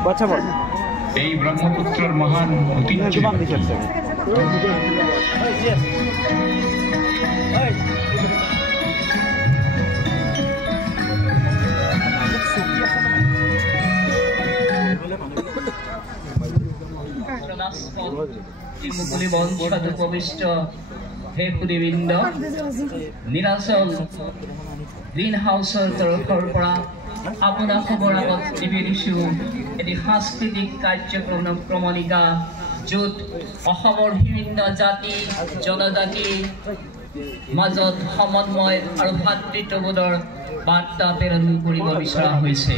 এই ব্ৰহ্মপুত্ৰেৰ মহান ঐতিহ্য মুকলি মঞ্চত উপবিষ্ট হে সুধীবৃন্দ, নীলাচল গ্ৰীণ হাউচৰ তৰফৰ পৰা আপোনালোকৰ আগত নিবেদিছোঁ এটি সাংস্কৃতিক কাৰ্যক্ৰম ক্ৰমণিকা, য'ত অসমৰ বিভিন্ন জাতি জনজাতিৰ মাজত সমন্বয় আৰু ভাতৃত্ববোধৰ বাৰ্তা প্ৰেৰণ কৰিব বিচৰা হৈছে।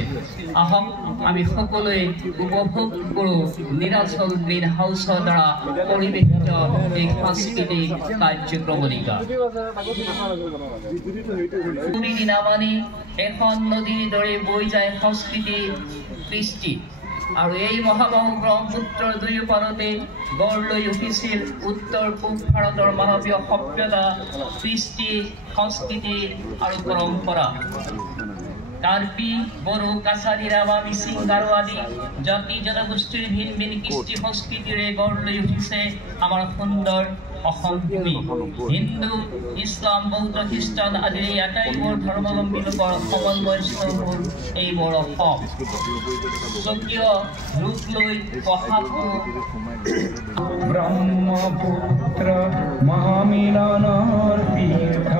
আহক আমি সকলোৱে উপভোগ কৰোঁ নীলাচল গ্ৰীণ হাউচৰ দ্বাৰা পৰিৱেশিত এই সাংস্কৃতিক কাৰ্যক্ৰমণিকা। দিনামানি এখন নদীৰ দৰে বৈ যায় সংস্কৃতি কৃষ্টি, আৰু এই মহাবাহু ব্ৰহ্মপুত্ৰৰ দুয়ো পাৰতে গঢ় লৈ উঠিছিল উত্তৰ পূব ভাৰতৰ মানৱীয় সভ্যতা, কৃষ্টি, সংস্কৃতি আৰু পৰম্পৰা। কাৰ্বি, বড়ো, কাছাৰী, ৰাভা, মিচিং, গাৰো আদি জাতি জনগোষ্ঠীৰ ভিন ভিন কৃষ্টি সংস্কৃতিৰে গঢ় লৈ উঠিছে আমাৰ সুন্দৰ অসম ভূমি। হিন্দু, ইছলাম, বৌদ্ধ, খ্ৰীষ্টান আদিৰ এই আটাইবোৰ ধৰ্মাৱলম্বী লোকৰ সমন্বয়স্থল এইবোৰ অসম। স্বকীয় ৰূপ লৈ ব্ৰহ্মপুত্ৰ মহামিলনৰ তীৰ্থ,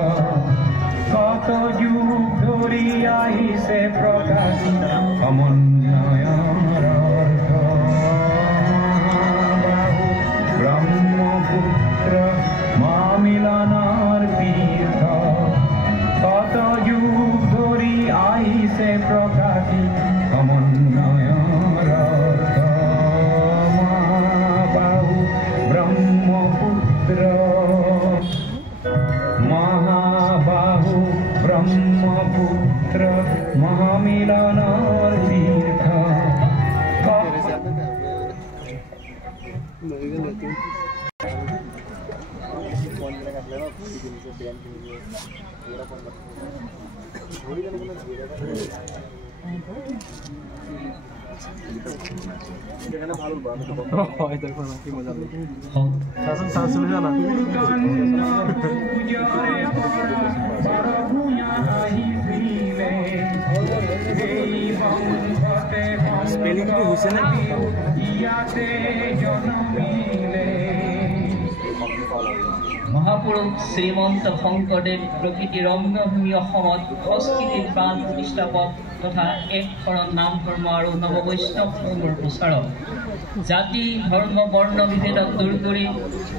কত যুগ ধৰি আহিছে প্ৰকাশিত সমন্বয়ৰ অৰ্থ। ব্ৰহ্মপুত্ৰ মহামিলনৰ তীৰ্থ, কত যুগ ধৰি আহিছে প্ৰকাশিত সমন্বয়ৰ অৰ্থ। মহাবাহু ব্ৰহ্মপুত্ৰ, মহাবাহু ব্ৰহ্মপুত্ৰ মহামিলনৰ তীৰ্থ। মহাপুৰুষ শ্ৰীমন্ত শংকৰদেৱ প্ৰকৃতিৰ ৰংগভূমি অসমত সংস্কৃতিৰ প্ৰাণ প্ৰতিষ্ঠাপক তথা এক শৰণ নাম ধৰ্ম আৰু নৱবৈষ্ণৱ ধৰ্মৰ প্ৰচাৰক। জাতি ধৰ্ম বৰ্ণ বিভেদক দূৰ কৰি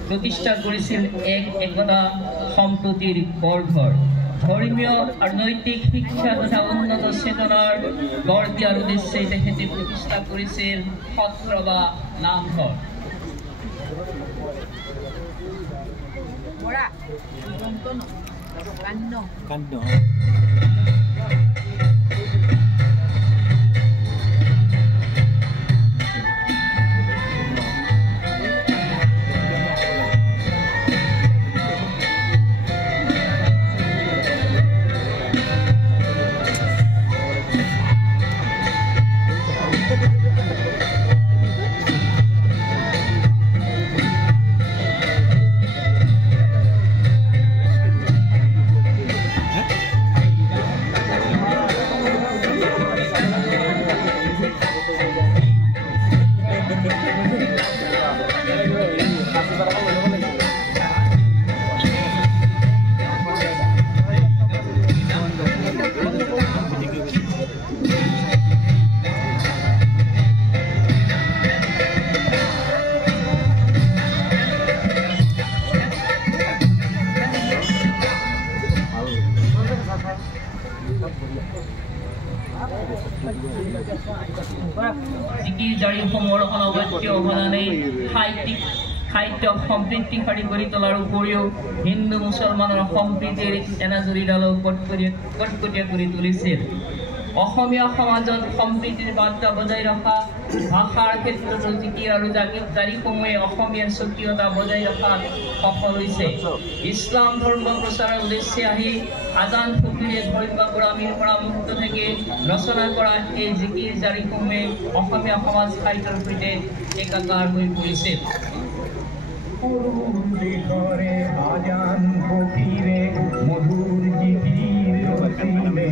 প্ৰতিষ্ঠা কৰিছিল এক একতা সম্প্ৰীতিৰ বৰঘৰ। ধৰ্মীয় আৰু নৈতিক শিক্ষা তথা উন্নত চেতনাৰ গঢ় দিয়াৰ উদ্দেশ্যে তেখেতে প্ৰতিষ্ঠা কৰিছিল সত্ৰ বা নামঘৰ। জাৰিসমূহৰ অনবদ্য অৱদানে সাহিত্য সমৃদ্ধিশালী কৰি তোলাৰ উপৰিও হিন্দু মুছলমানৰ সম্প্ৰীতিৰ এনাজৰীডালক কটকটীয়া কৰি তুলিছিল। অসমীয়া সমাজত সম্প্ৰীতিৰ বাৰ্তা বজাই ৰখা, ভাষাৰ ক্ষেত্ৰতো জিকিৰ আৰু জাৰিসমূহে অসমীয়াৰ স্বকীয়তা বজাই ৰখাত সফল হৈছে। ইছলাম ধৰ্ম প্ৰচাৰৰ উদ্দেশ্যে আহি আজান ফকিৰে ধৰ্ম গোলামীৰ পৰা মুক্ত থেকে ৰচনা কৰা এই জিকিৰ জাৰিসমূহে অসমীয়া সমাজ সাহিত্যৰ সৈতে একাকাৰ হৈ পৰিছিল। কৰে আজান ফকিৰে মধুৰ জিকিৰ ৰচিলে